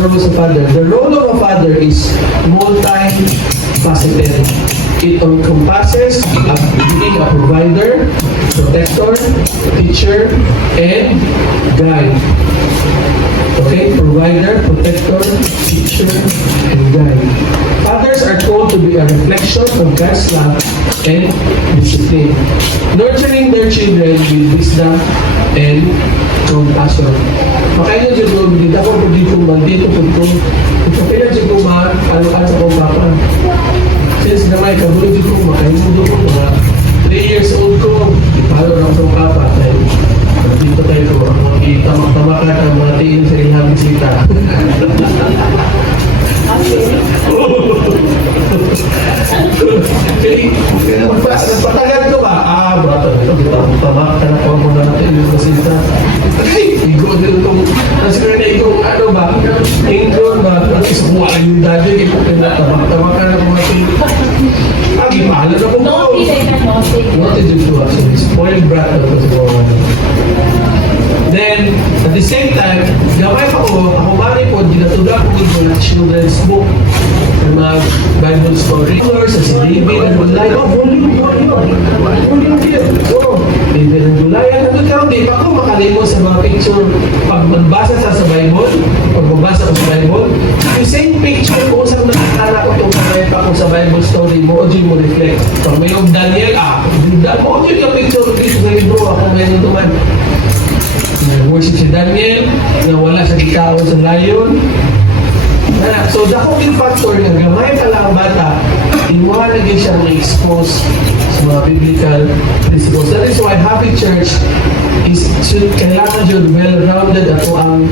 roles of father. The role of a father is multifaceted. It encompasses being a provider, protector, teacher, and guide. Okay, provider, protector, teacher, and guide. Fathers are called to be a reflection of God's love and discipline, nurturing their children with wisdom and compassion. Makanya dyan mo, hindi ako dito dito kung ito kaya dyan ko ano-ano sa kong papa. Since na may kabulog dito, makahimundo ko mga 3 years old ko, ipalo lang sa papa. Dito tayo ko, ang itamak-tamakan ang mga tingin sa ilang bisita. Nagpatagal ko ba? Bata nito, tamak ka na po mga natin yung bisita. Igo din itong, nasikara na itong ano ba? Ingron ba? Isukuha yung dati, tamak ka na po natin. Ipahala na po ko. Naughty din to us. Spoiled brat na po sa mga. Then, at the same time, gamay pa ko, ako mali po, ginatuda ko dito ng children's book, ng mga Bible story. Sa si David and Goliath, David and Goliath, di pa ko makalimo sa mga picture pag magbasa sa Bible, pag magbasa ko sa Bible, yung same picture ko sa nakakala ko itong kamay pa ko sa Bible story mo, o mo reflect. Pag may yung Daniel, mo yung picture ko dito, bro, ako may naman. Worship si Daniel, na wala sa ikaw sa layon. So, the whole factor na gamay pala ang bata, iwanan din siyang expose sa mga biblical principles. That is why Happy Church is kailangan yun well-rounded ato ang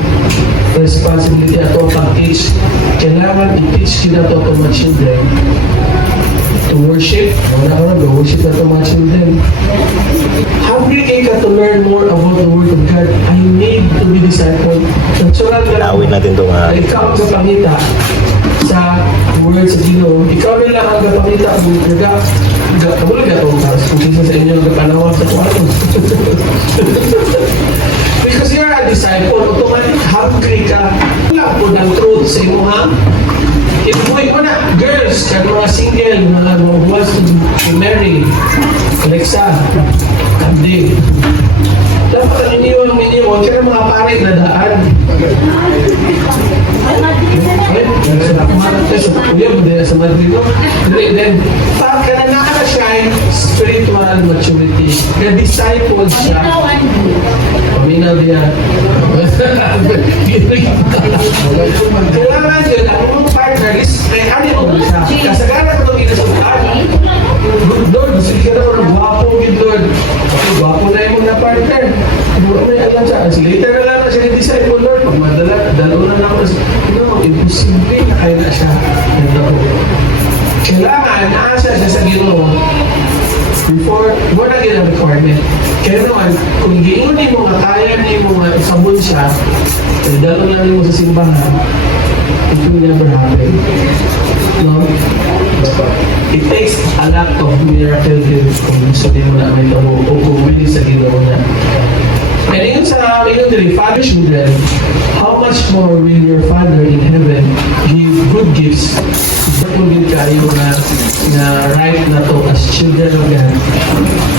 responsibility ato ang pag-teach. Kailangan i-teach kita ato ang mga children to worship. Wala ka na, worship na ito mga children. Hungry ka to learn more about the Word of God. I need to be discipled. Natural ka lang. Awin natin itong Ikaw ang kapangita sa Word sa Ginoo. Ikaw rin lang ang kapangita kung kabulog ka itong kung isa sa inyo ang kapanawag sa kwarto. Because you're a disciple, automatic hungry ka. Wala po ng truth sa imo, ha? Ibuhay mo na, girls, kaya mga single, mga who wants to be married, Alexa, Kandi. Dapat ang iniwan, huwag ka na mga pare na daan. Sa Madrid, then, pag ka na nakaka-shine, spiritual maturity. Kaya disciple siya. Paminaw diya. Kailangan yun, ang mga partner is, ano yung siya? Kasagana ko itong inasukaan. Good Lord, sige ka na gwapo, good Lord. Gwapo na yung mga partner. Mura may alam siya. Later na lang siya yung disciple, Lord. Pag madala, dalo na lang ako. Imposible na kaya na siya. Kailangan, naasa siya sa Ginoo before na gina requirement. Kaya naman, kung giiunin mo nga kaya niyo mo nga isabon siya, dalo na niyo mo sa simbahan, it will never happen. No? It takes a lot of miracle kung sabihin mo na may tamo o kung willing sa Ginoo niya. And yun sa yun Father children, how much more will your Father in heaven give good gifts? Ba't mo din kayo na right na to as children of God?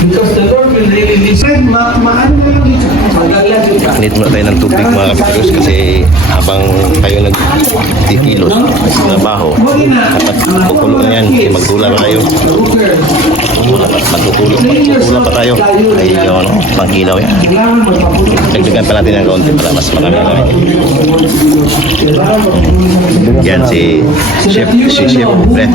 Because the Lord will really listen. Maano na lang dito? Magalang dito. Need muna tayo ng tubig mga kapitilos kasi habang kayo nagtikilos sa trabaho dapat kukulo na yan kasi magtula pa tayo magtutula pa tayo ay yun pangkilaw yan dagdagan pa natin ng kaunti para mas marami na namin yan si Chef Brett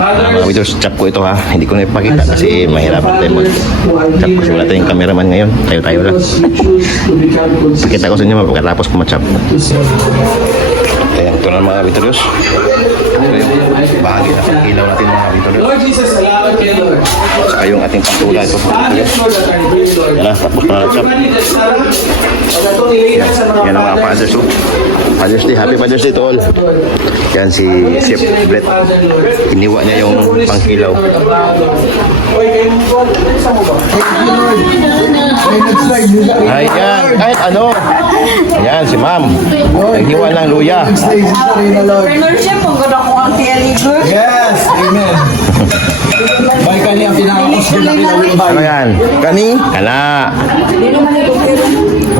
mga videos, chap ko ito ha. Hindi ko na ipakita kasi mahirapan tayo mag-chap kasi wala tayong cameraman ngayon. Tayo lang. Pakita ko sa inyo pagkatapos ko ma-chap. Ayan, ito na mga videos. bahagi na pagkilaw natin mga kapitol. Lord Jesus, salamat kayo, Lord. Saka yung ating pagtula ito. Fathers, Lord, that are here, Lord. Yan na, tapos na chop. Everybody that's pag itong nilihan sa mga Yan ang mga fathers. Oh. Father's Day, happy Father's Day to all. Yan si Chef Brett. Iniwa niya yung pangkilaw. Ayan, kahit ano. Ayan, si ma'am. Naghiwa ng luya. Entrepreneurship, kung gano'n ko ang TLE. Yes, amen. May kani ang pinakakos din na kinawin ba? Ano yan? Kani? Kala.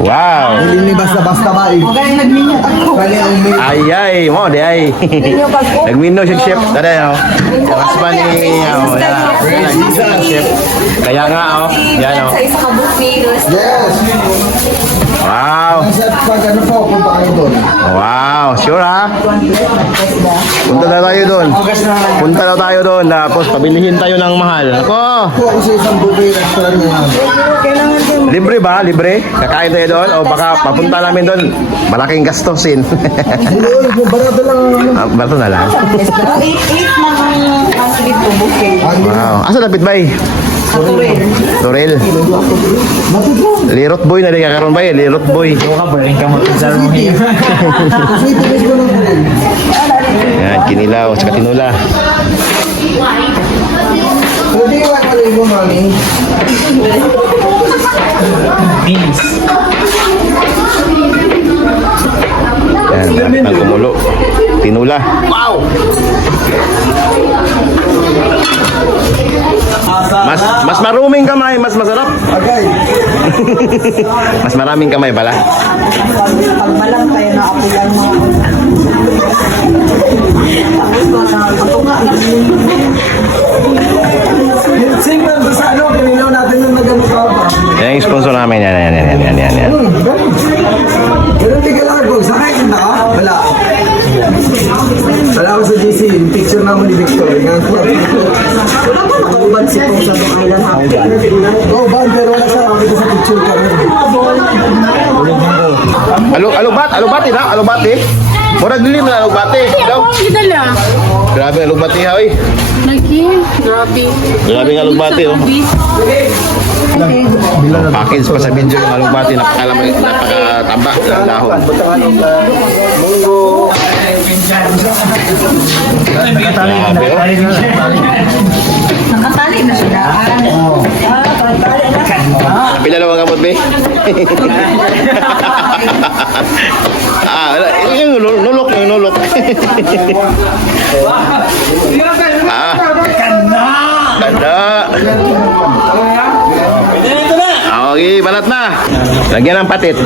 Wow. Hindi ni basta-basta ba eh. Kaya nag-minute ako. Kani ang may... Ay, mo, di ay. Nagwino si Chef. Tara, oh. Raspa ni, oh, yan. Chef. Kaya nga, oh. Yan, oh. Sa isa ka buffet. Yes. Wow. Kasi pag ano po, punta kayo doon. Wow. Sure, ha? Punta na tayo doon. Punta na tayo doon. Tapos, pabilihin tayo ng mahal. Ako. Ako ako sa isang buffet restaurant ngayon. Libre ba? Libre? Kakain tayo doon? O baka papunta namin doon. Malaking gastusin. Uy, barato lang ang ano. Bato na lang. 8 lang ang dito buffet. Wow. Asa lapit ba eh? Turel. Torel. Lirot boy na rin kakaroon ba eh? Lirot boy. Sweet ko lang rin. Yan, kinilaw. Tsaka tinula. Pwede iwan ka rin mo, mami. Yan, ang kumulo. Tinula. Wow! Mas maruming kamay, mas masarap. Agay. Mas maraming kamay pala. Pag malam tayo na ako yan mga. Tapos ako nga. Same lang sa ano, kinilaw natin yung nagano ka ba? Yan yung sponsor namin. Yan. Pero hindi ka lang, sakay ka na? Wala. Wala ako sa GC, yung picture naman ni Victor. Wala pa nakauban si Pong sa Island Happy. Oo, ba? Pero wala sa amin sa picture ka rin. Alubati na, alubati. Murag dilim na alubati. Daw. Gidala. Grabe alubati ha, oy. Lagi. Grabe. Grabe nga alubati, oh. Package pa sa video yung alubati, napakataba ng dahon. Grabe, oh. Nakatali na sila. Pila na mga gamot, be? Yung nulok. Ganda. Okay, balat na. Lagyan ng patit.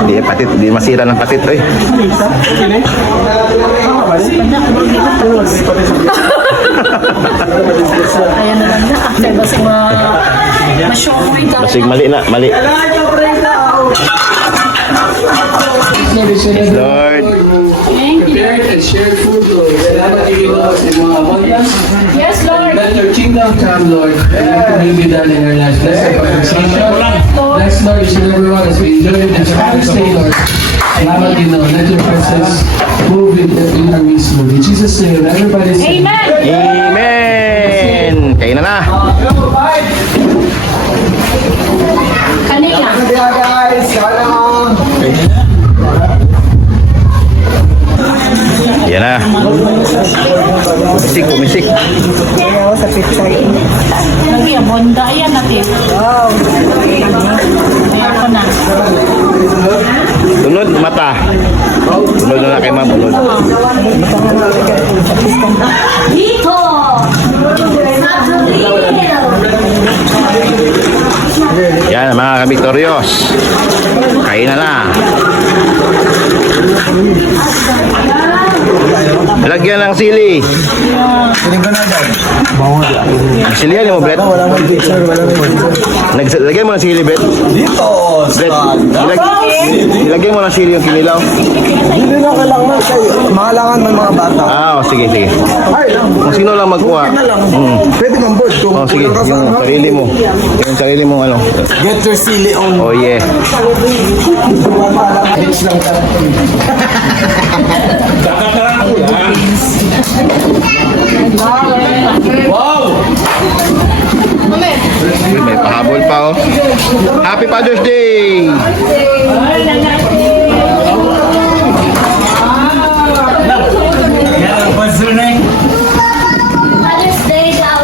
Hindi, patit. Hindi masira ng patit, oy. Ayan na lang na. After basing ma-shock ka. Basig mali. Lord. Prepared and shared food, Lord. Salamat kayo, Lord, sa mga abundance. Yes, Lord. Let your kingdom come, Lord, and let your will be done in our lives. Bless our conversation. Bless, Lord, each and everyone as we enjoy it and try to stay, Lord. Salamat kayo, Lord. Let your presence move in our midst, Lord. In Jesus' name, everybody say, Amen. Amen. Kain na. Kanina. Kaya guys, kaya mo. Yan na. Umisik. Kaya sa picture. Lagi, bonda. Ayan natin. Wow. Ayan ko na. Tunod mata. Tunod na kay ma'am. Tunod. Dito. Yan mga kabiktoryos. Kain na. Lagyan ng sili. Piling ka na dyan. Silihan mo, Brett. Wala mo picture, wala mo picture. Lagyan mo ng sili, Brett. Dito! Brett, ilagyan mo ng sili yung kinilaw. Hindi na kailangan kayo. Mahalangan ng mga bata. Sige. Ay lang. Kung sino lang magkuha. Pwede kang board. Kung Sige, kulang ka sa yung ano. sarili mo. Yung sarili mo ano. Get your silly on. Oh yeah. Rich lang ka. Wow! May pahabol pa oh. Happy Father's Day! Yan, paso na eh. Mother's Day daw.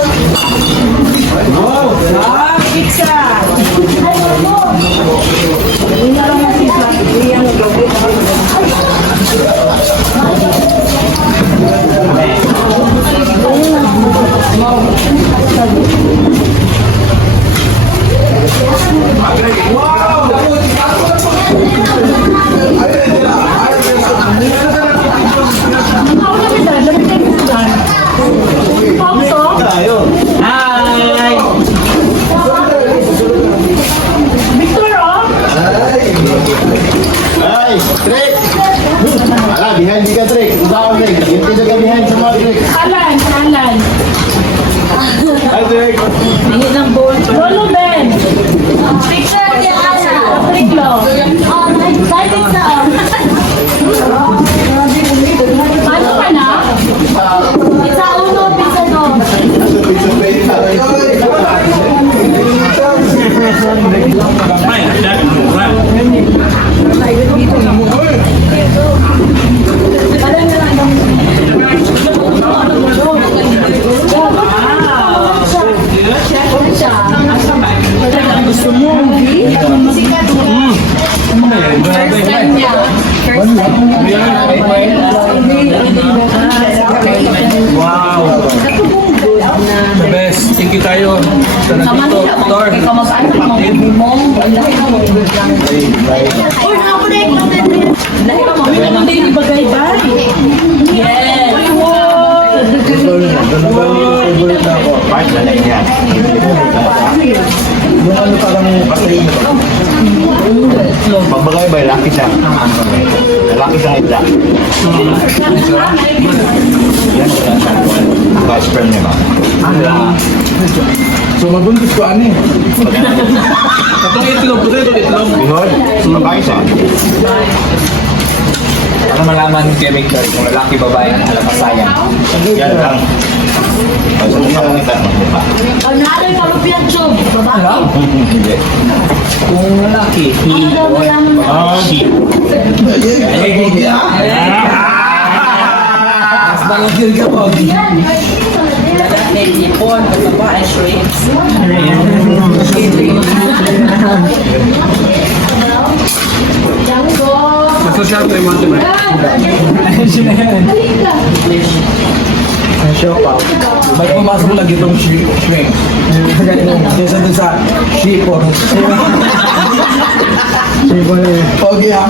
Ay, Trick! Ala, behind di ka, Trick. Usahaw, Trick. Yung tinig ka behind sa mga, Trick. Alan. Ay, Trick. Hingit ng bowl. Lolo Ben. Picture niya Ana. Triklo. Oh, type it sa Ano ka na? Pizza uno, pizza dos. Gusto mo? First time niya. First time niya. Wow! The best. Thank you tayo. Sama niya. Tor. Ikaw mag-ano mo. Bumong. Lahi ka mo. Uy, ako na ikaw. Lahi ka mo. Uy, naman din ibagay ba? Yes. Uy, wow. Part na lang yan. Yung ano parang pasay mo to. Pagbagay ba, laki siya. Laki siya hidla. Yan siya sa best friend niya ba? So mabuntis ko ani. Katong itlog, ito itlog. Bihod, mabay siya. Ano malaman kay Victor kung lalaki babae ang alapasayan? Yan lang. Pag sa mga kita, magbuka. Ano yung kalupian job? Babae. Hindi. Kung lalaki, Ano daw malaman mo? Ah, sheep. mas malagil ka po. Jango. Basta siya, tayo mo naman. May pumasok lang itong shrimp. Kesa dun sa shipon. Pogi ha?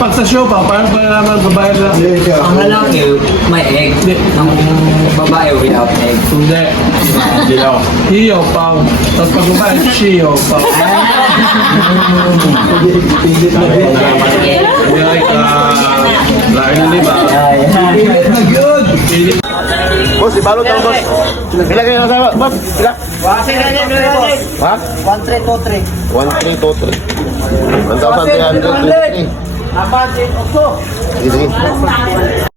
Pag sa show pa, parang pa naman babae na. Ang lalaki, may egg. Ang babae without egg. Hindi. Hiyo, pao. Tapos pag babae, shiyo, pao. Pigit na din. Ay, lain na liba. Pigit na good! Boss, ibalot ang boss. Pila kayo sa boss? Pila? Ha? 1323. 1323. 1,323. Sige, sige.